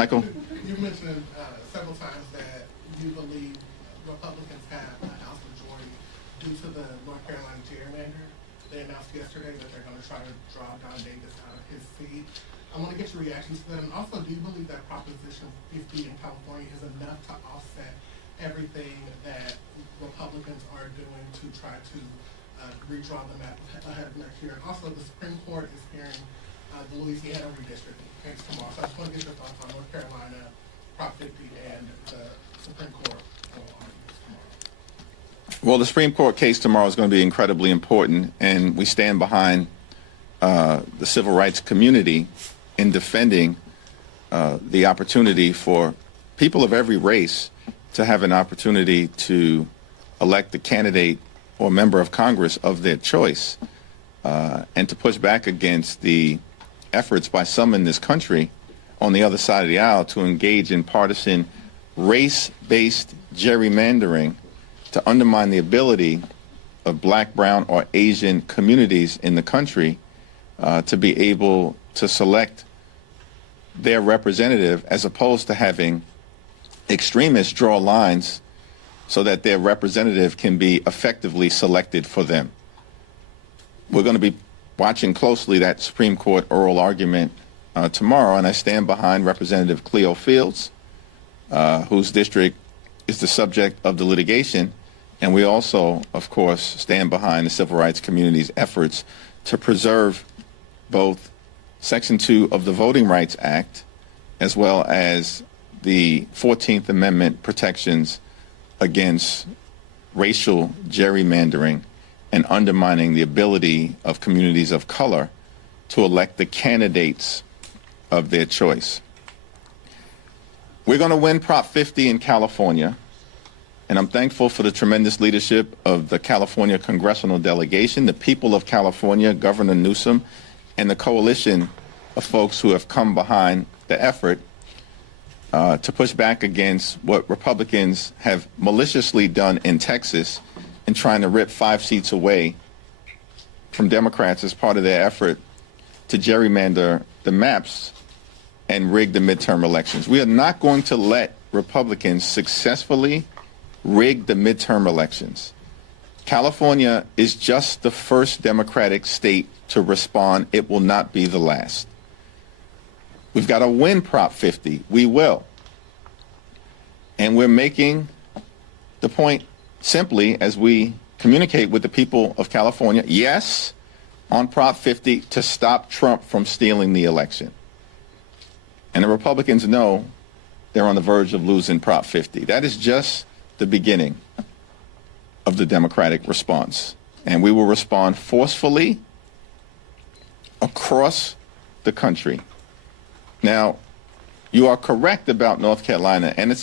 Michael? You mentioned several times that you believe Republicans have a House majority due to the North Carolina gerrymander. They announced yesterday that they're going to try to draw Don Davis out of his seat. I want to get your reactions to that. And also, do you believe that Proposition 50 in California is enough to offset everything that Republicans are doing to try to redraw the map ahead of next year? And also, the Supreme Court is hearing the Louisiana redistricting case tomorrow. So I just want to get your thoughts on North Carolina, Prop 50, and the Supreme Court arguments tomorrow. Well, the Supreme Court case tomorrow is going to be incredibly important, and we stand behind the civil rights community in defending the opportunity for people of every race to have an opportunity to elect the candidate or member of Congress of their choice, and to push back against the efforts by some in this country on the other side of the aisle to engage in partisan race-based gerrymandering to undermine the ability of black, brown, or Asian communities in the country to be able to select their representative, as opposed to having extremists draw lines so that their representative can be effectively selected for them. We're going to be watching closely that Supreme Court oral argument tomorrow, and I stand behind Representative Cleo Fields, whose district is the subject of the litigation, and we also, of course, stand behind the civil rights community's efforts to preserve both Section 2 of the Voting Rights Act as well as the 14th Amendment protections against racial gerrymandering and undermining the ability of communities of color to elect the candidates of their choice. We're going to win Prop 50 in California, and I'm thankful for the tremendous leadership of the California congressional delegation, the people of California, Governor Newsom, and the coalition of folks who have come behind the effort to push back against what Republicans have maliciously done in Texas in trying to rip 5 seats away from Democrats as part of their effort to gerrymander the maps and rig the midterm elections. We are not going to let Republicans successfully rig the midterm elections. California is just the first Democratic state to respond. It will not be the last. We've got to win Prop 50. We will. And we're making the point simply as we communicate with the people of California, yes, on Prop 50 to stop Trump from stealing the election. And the Republicans know they're on the verge of losing Prop 50. That is just the beginning of the Democratic response. And we will respond forcefully across the country. Now, you are correct about North Carolina, and it's